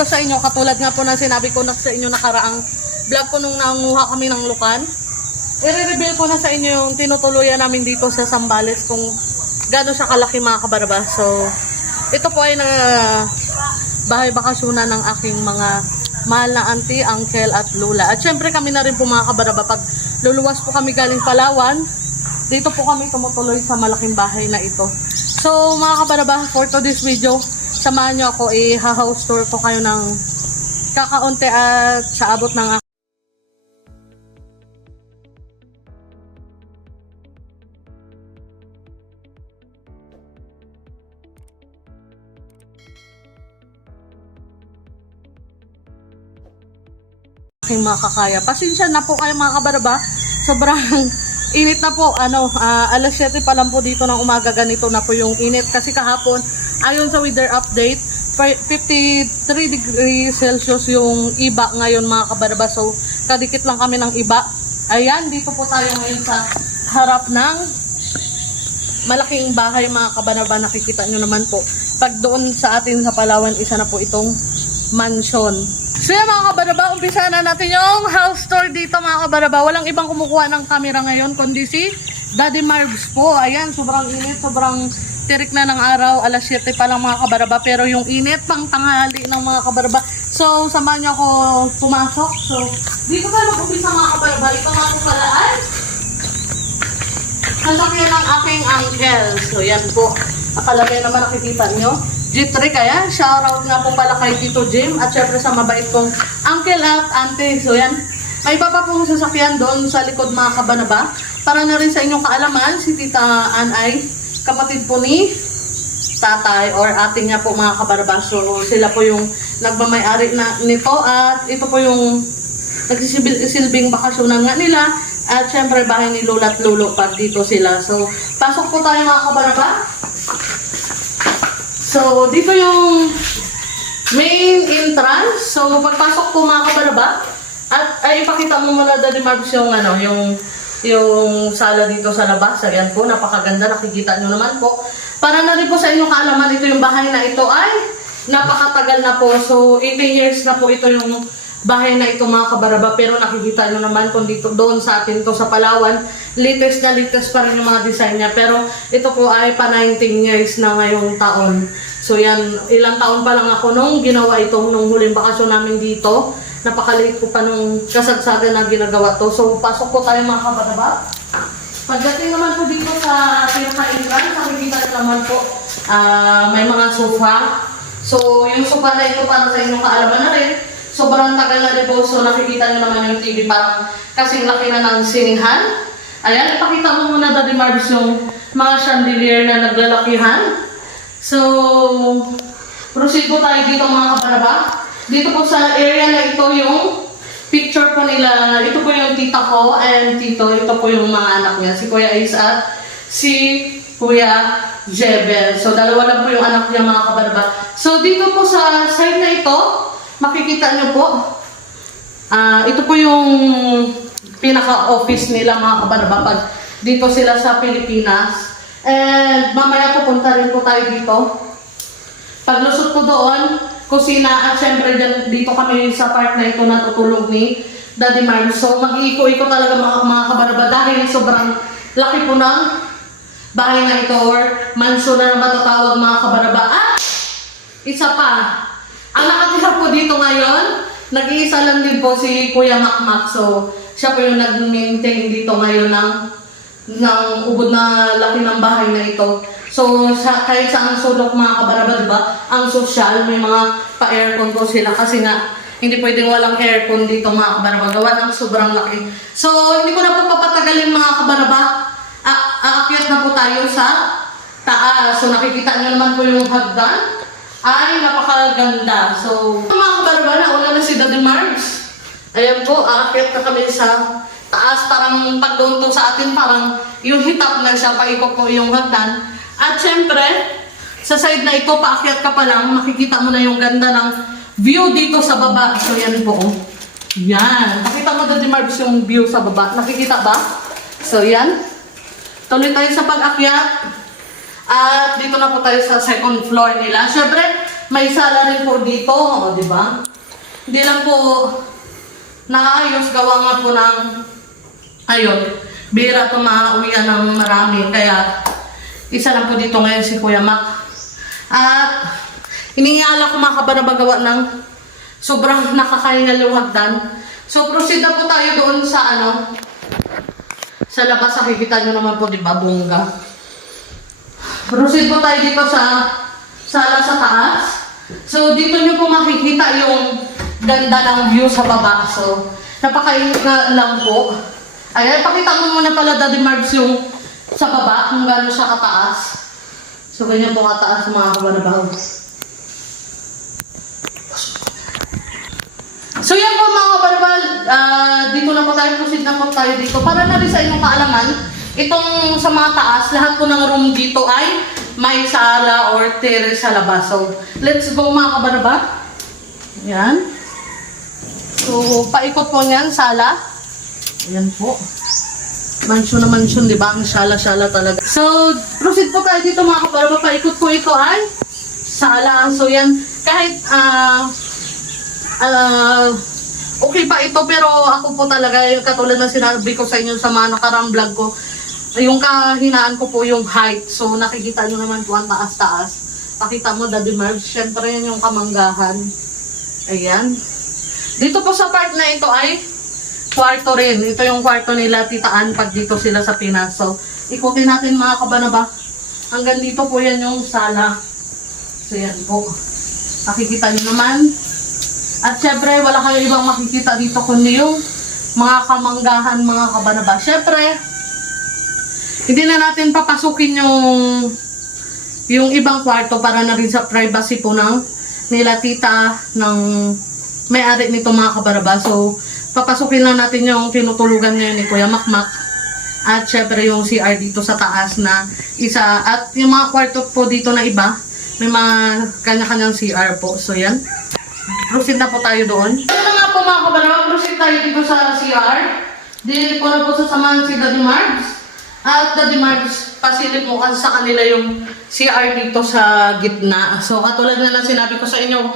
ko sa inyo, katulad nga po na sinabi ko na sa inyo nakaraang vlog ko nung nanguha kami ng lukan. I-reveal ko na sa inyo yung tinutuluyan namin dito sa Zambales kung gaano siya kalaki mga kabaraba. So, ito po ay na bahay bakasyonan ng aking mga mahal na auntie, uncle at lula. At syempre kami na rin po mga kabaraba, pag luluwas po kami galing Palawan, dito po kami tumutuloy sa malaking bahay na ito. So mga kabaraba, for today's video, samahan nyo ako, i-house tour ko kayo ng kakaunti at sa abot ng aking mga kakaya. Pasensya na po kayo mga kabaraba, sobrang init na po, alas 7 pa lang po dito ng umaga, ganito na po yung init. Kasi kahapon, ayon sa weather update, 53 degrees Celsius yung iba ngayon mga kabaraba. So, kadikit lang kami ng iba. Ayan, dito po tayo ngayon sa harap ng malaking bahay mga kabaraba. Nakikita nyo naman po. Pag doon sa atin sa Palawan, isa na po itong mansion. So yan mga kabaraba, umpisa na natin yung house tour dito mga kabaraba. Walang ibang kumukuha ng camera ngayon kundi si Daddy Marbs po. Ayan, sobrang init, sobrang tirik na ng araw. Alas 7 pa lang mga kabaraba, pero yung init pang tanghali ng mga kabaraba. So samahan niyo ako pumasok. So dito tayo mag-umpisa mga kabaraba. Ito mga kapalaan, sasakyan ng aking uncle. So yan po, nakalagay naman, nakikita nyo. G3 kaya, shoutout nga po pala kay Tito Jim at syempre sa mabait kong uncle at auntie. So yan, may iba pa pong sasakyan doon sa likod mga kabaraba. Para na rin sa inyong kaalaman, si Tita Ann ay kapatid po ni tatay or ating nga po mga kabaraba. So sila po yung nagmamay-ari na nito at ito po yung nagsisilbing bakasyonan nga nila. At syempre bahay ni Lola at Lolo pag dito sila. So pasok po tayo mga kabaraba. So, dito yung main entrance. So, pagpasok po mga kabaraba, at ay ipakita mo muna Daddy Marbs yung yung sala dito sa labas. Ayan po, napakaganda, nakikita nyo naman po. Para na rin po sa inyong kaalaman, ito yung bahay na ito ay napakatagal na po. So, 18 years na po ito yung bahay na ito mga kabaraba. Pero nakikita nyo naman kung dito doon sa atin to sa Palawan, latest na latest pa rin yung mga design niya. Pero ito po ay pa 19 years na ngayong taon. So yan, ilang taon pa lang ako nung ginawa ito, nung huling bakasyon namin dito. Napakaliit ko pa nung kasagsagan na ginagawa to. So pasok po tayo mga kabaraba. Pagdating naman po dito sa pinaka-entrance, nakikita naman po may mga sofa. So yung sofa na ito para sa inyong kaalaman na rin, sobrang tagal na rin po. So nakikita nyo naman yung TV, parang kasing laki na ng sinihan. Ayan, ipakita mo muna Daddy Marbs yung mga chandelier na naglalakihan. So, proceed po tayo dito mga kabaraba. Dito po sa area na ito yung picture po nila. Ito po yung tita ko and tito. Ito po yung mga anak niya. Si Kuya Ace at si Kuya Jebel. So, dalawa lang po yung anak niya mga kabaraba. So, dito po sa side na ito, makikita nyo po, ito po yung pinaka-office nila mga kabaraba pag dito sila sa Pilipinas. And mamaya pupunta rin po tayo dito. Paglusot po doon, kusina at syempre dito kami sa part na ito natutulog ni Daddy Marbs. So mag-iiko-iko talaga mga kabaraba dahil sobrang laki po ng bahay na ito or mansion na matatawag mga kabaraba. At isa pa, ang nakatira po dito ngayon, nag-iisa lang din po si Kuya Makmak. So siya po yung nag-maintain dito ngayon ng ubod na laki ng bahay na ito. So, kahit sa ang sulok mga kabaraba, diba? Ang social, may mga pa-aircon po sila kasi nga, hindi pwedeng walang aircon dito mga kabaraba. Gawa ng sobrang laki. So, hindi ko na po papatagalin mga kabaraba. Aakyat na po tayo sa taas. So, nakikita nyo naman po yung hagdan. Ay, napakaganda. So, mga kabaraba, nauna na si Daddy Marbs. Ayan po, aakyat na kami sa taas. Parang pag doon to sa atin, parang yung hitap na siya, paikot po yung hagdan. At syempre, sa side na ito, paakyat ka pa lang, makikita mo na yung ganda ng view dito sa baba. So yan po. Yan. Nakita mo Daddy Marbs yung view sa baba. Nakikita ba? So yan. Tuloy tayo sa pag-akyat. At dito na po tayo sa second floor nila. Syempre, may sala rin po dito, o di ba? Hindi lang po naayos, gawa nga po ng, ayun, bira ito mauwian ng marami. Kaya, isa lang po dito ngayon si Kuya Mac. At, hiningiala ko mga kabaraba gawa ng sobrang nakakahingal yung hagdan. So, proceed na po tayo doon sa sa labas. Nakikita nyo naman po, di ba, bongga. Proceed po tayo dito sa sala sa taas. So, dito nyo po makikita yung ganda ng view sa baba. So, napakainit na lang po. Ayan, pakita mo muna pala, Daddy Marbs, yung sa baba, kung gano'n siya kataas. So, ganyan po kataas mga kabanabaw. So, yan po mga kabanabaw. Dito na po tayo, proceed na po tayo dito. Para na rin sa inyong kaalaman, itong sa mga taas, lahat po ng room dito ay may sala or terrace sa labas. So, let's go mga kabanabaw. Yan. So, paikot po niyan, sala. Ayan po. Mansion na mansion, di ba? Ang sala-sala talaga. So, proceed po tayo dito mga kabanabaw. Paikot po ito ay sala. So, yan. Kahit, okay pa ito, pero ako po talaga, katulad na sinabi ko sa inyo sa mga nakarang vlog ko, yung kahinaan ko po yung height. So, nakikita nyo naman po ang taas-taas. Pakita mo, Daddy Marbs, syempre yan yung kamanggahan. Ayan. Dito po sa part na ito ay kwarto rin. Ito yung kwarto nila, titaan, pag dito sila sa Pinas. So, ikutin natin mga kabanaba. Hanggang dito po yan yung sala. So, yan po. Nakikita nyo naman. At syempre, wala kayo ibang makikita dito kundi yung mga kamanggahan, mga kabanaba. Syempre, hindi na natin papasukin yung ibang kwarto para na rin sa privacy po ng nila tita ng may-ari nito mga kabanaba. So, papasukin lang natin yung tinutulugan ngayon ni Kuya Makmak. At syempre yung CR dito sa taas na isa. At yung mga kwarto po dito na iba, may mga kanya-kanyang CR po. So, yan. Proceed na po tayo doon. Ano na nga po mga kabanaba, proceed tayo dito sa CR. Dili ko na po sasamahan si Daddy Marbs. At Daddy Marbs, pasilip mo kasi sa kanila yung CR dito sa gitna. So, katulad na lang sinabi ko sa inyo,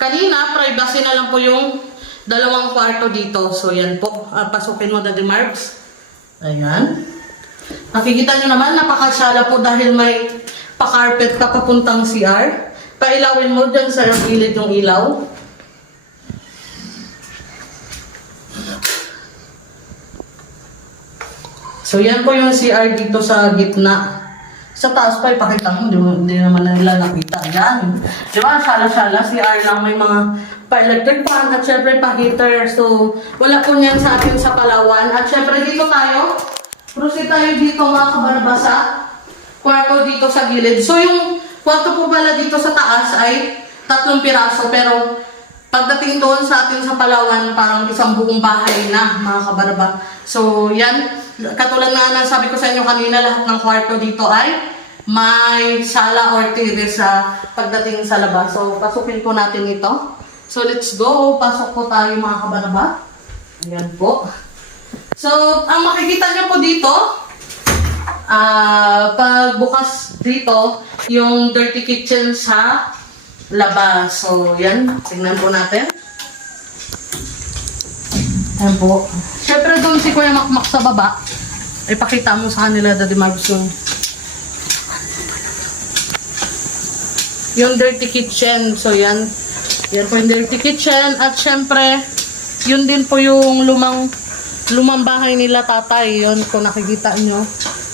kanina, privacy na lang po yung dalawang kwarto dito. So, yan po. Pasukin mo, Daddy Marbs. Ayan. Nakikita nyo naman, napakasyala po dahil may pa-carpet ka papuntang CR. Pailawin mo dyan sa gilid yung ilaw. So, yan po yung CR dito sa gitna. Sa taas pa, ipakita mo, hindi naman nila nakita. Yan. Di ba, sala-sala, CR lang, may mga pa-electric fan at syempre pa-heater. So, wala po niyan sa atin sa Palawan. At syempre dito tayo, proceed tayo dito mga kabarabasa. Kwarto dito sa gilid. So, yung kwarto po pala dito sa taas ay 3 piraso. Pero, pagdating doon sa atin sa Palawan, parang isang buong bahay na mga kabaraba. So, yan. Katulad na nasabi ko sa inyo kanina, lahat ng kwarto dito ay may sala or terrace sa pagdating sa labas. So, pasukin po natin ito. So, let's go. Pasok po tayo mga kabaraba. Ayan po. So, ang makikita nyo po dito, pagbukas dito, yung dirty kitchen sa labas. So, yan. Tingnan po natin. Ayan po. Siyempre doon si Kuya Makmak sa baba. Ipakita mo sa kanila, Daddy Marbs, yung dirty kitchen. So, yan. Yan po yung dirty kitchen. At siyempre, yun din po yung lumang bahay nila tatay. Yun, kung nakikita nyo.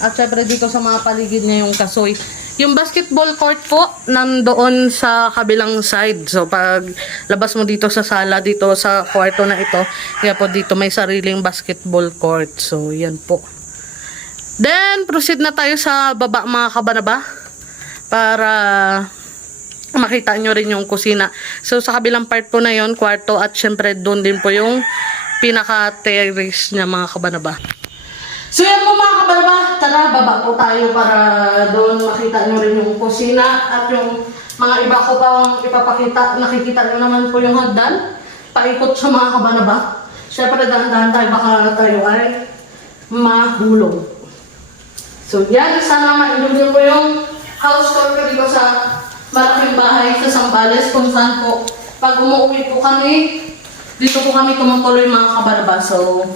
At siyempre dito sa mga paligid niya yung kasoy. Yung basketball court po, nandoon sa kabilang side. So, pag labas mo dito sa sala, dito sa kwarto na ito, kaya po dito may sariling basketball court. So, yan po. Then, proceed na tayo sa baba mga kabanaba para makita nyo rin yung kusina. So, sa kabilang part po na yon kwarto at syempre doon din po yung pinaka-terrace niya mga kabanaba. So yan po mga kabalaba, tara baba po tayo para doon makita nyo rin yung kusina at yung mga iba ko pang ipapakita. Nakikita nyo naman po yung hagdan, paikot sa mga kabalaba. Siyempre dahan-dahan tayo, baka tayo ay mahulog. So yan, sana ma-enjoy nyo po yung house tour ko dito sa malaking bahay sa Zambales kung saan po pag umuwi po kami, dito po kami tumutuloy mga kabaraba. So,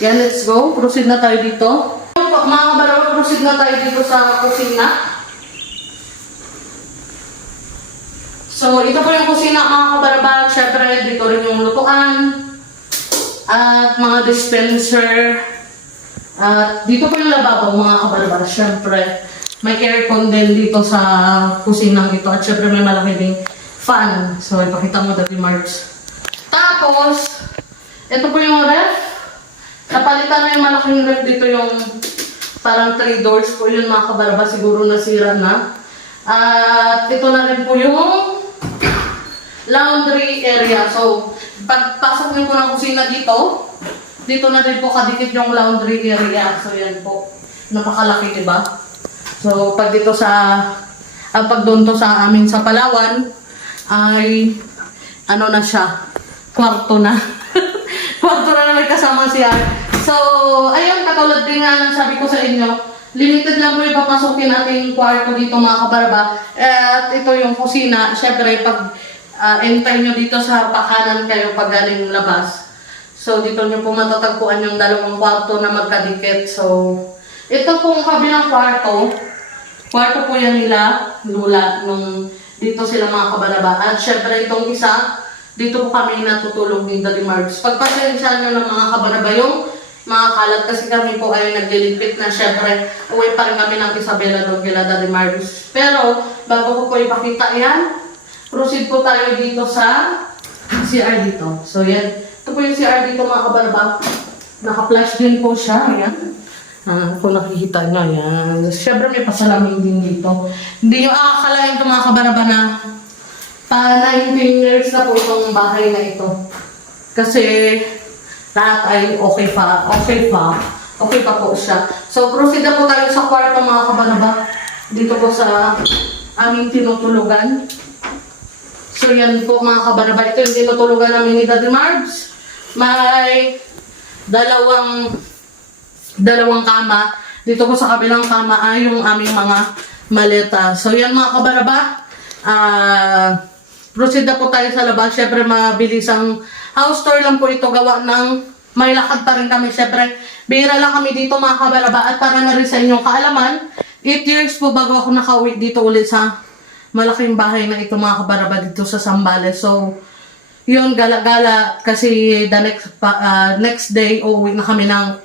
yan, let's go. Proceed na tayo dito. Mga kabaraba, proceed na tayo dito sa kusina. So, ito po yung kusina mga kabaraba. Siyempre, dito rin yung lutuan. At mga dispenser. At dito po yung lababo mga kabaraba. Siyempre, may aircon din dito sa kusinang ito. At siyempre, may malaki ding fan. So, ipakita mo dati March. Tapos, ito po yung ref. Napalitan na yung malaking ref dito yung parang 3 doors po yun mga kabaraba. Siguro nasira na. At ito na rin po yung laundry area. So, pagpasok niyo po ng kusina dito, dito na rin po kadikit yung laundry area. So, yan po. Napakalaki, diba? So, pag dito pag doon to sa amin sa Palawan, ay, ano na siya, kwarto na. Kwarto na may kasama siya. So, ayun, katulad din nga ng sabi ko sa inyo, limited lang po yung papasukin nating kwarto dito mga kabaraba. At ito yung kusina. Siyempre, pag enter nyo dito sa pakanan kayo pag galing labas. So, dito nyo po matatagpuan yung dalawang kwarto na magkadikit. So, ito pong kabilang kwarto. Kwarto po yan nila, lula, nung dito sila mga kabaraba. At syempre, itong isa, dito po kami natutulog ni Daddy Marbs. Pagpasensya nyo ng mga kabaraba yung mga kalat kasi kami po ay naglilipit na syempre uwi pa rin kami ng Isabela doon kila Daddy Marbs. Pero, bago ko po ipakita yan, proceed po tayo dito sa CR dito. So yan, ito po yung CR dito mga kabaraba. Naka-flash din po siya, ayan. Kung nakikita nyo, yan. Siyempre may pasalamin din dito. Hindi nyo akakalain ito mga kabaraba na pa 19 years na po itong bahay na ito. Kasi lahat ay okay pa po siya. So proceed na po tayo sa kwarto mga kabaraba. Dito po sa aming tinutulugan. So yan po mga kabaraba. Ito yung tinutulugan namin ni Daddy Marbs. May dalawang kama. Dito po sa kabilang kama ay yung aming mga maleta. So yan mga kabaraba. Proceed na po tayo sa labas. Siyempre mabilis ang house tour lang po ito. Gawa ng may lakad pa rin kami. Siyempre bihira lang kami dito mga kabaraba. At para na rin sa inyong kaalaman, 8 years po bago ako nakauwi dito ulit sa malaking bahay na ito mga kabaraba dito sa Zambales. So yun, gala-gala kasi the next day uwi na kami ng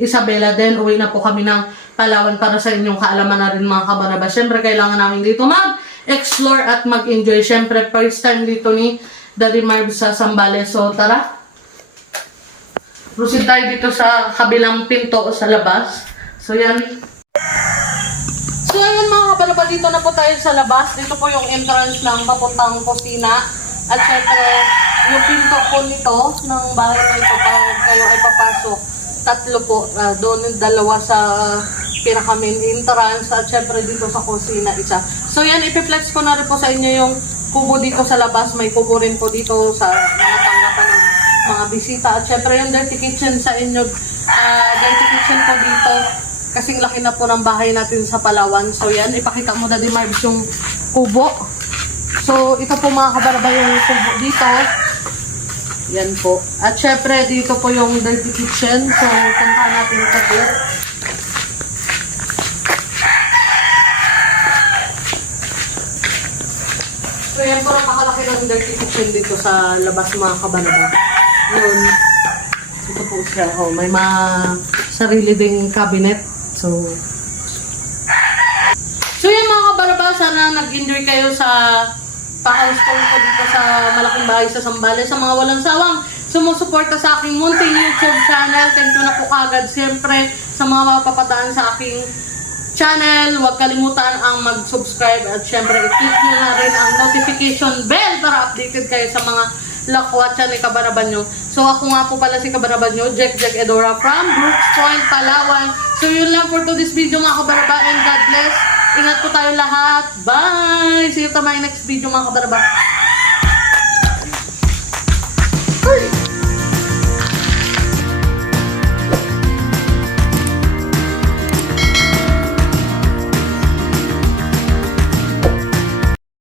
Isabela, then uwi na po kami ng Palawan para sa inyong kaalaman na rin mga kabaraba. Siyempre kailangan namin dito mag-explore at mag-enjoy. Siyempre first time dito ni Daddy Marbs sa Zambales. So tara, proceed tayo dito sa kabilang pinto o sa labas. So yan. So ayun mga kabaraba, dito na po tayo sa labas. Dito po yung entrance ng papuntang kusina. At syempre, yung pinto po nito ng bahay na ito pag kayo ay papasok. 3 po, doon 2 sa pinaka-main entrance at syempre dito sa kusina isa. So yan, ipiplex ko na rin po sa inyo yung kubo dito sa labas. May kubo rin po dito sa mga tanggapan ng mga bisita. At syempre yung dirty kitchen sa inyo, dirty kitchen po dito. Kasing laki na po ng bahay natin sa Palawan. So yan, ipakita mo Daddy Marbs yung kubo. So ito po mga kabaraba yung kubo dito. Yan po. At syempre, dito po yung dirty kitchen. So, punta natin ito po. So, yan po, napakalaki ng dirty kitchen dito sa labas mga kabaraba. Yun. Ito po siya. Oh, may mga sarili ding cabinet. So yan mga kabaraba. Sana nag-enjoy kayo sa pa-house tour ko dito sa malaking bahay sa Zambales. Sa mga walang sawang sumusuporta sa aking munting YouTube channel, thank you na po kagad. Siyempre, sa mga mapapataan sa aking channel, huwag kalimutan ang mag-subscribe at siyempre, i-click nyo na rin ang notification bell para updated kayo sa mga lakwatsa ni Kabaraban nyo. So, ako nga po pala si Kabaraban nyo, Jack Edora from Brooks Point, Palawan. So, yun lang for today's video mga Kabaraba, and God bless. Ingat po tayo lahat. Bye! See you to my next video mga Kabaraba.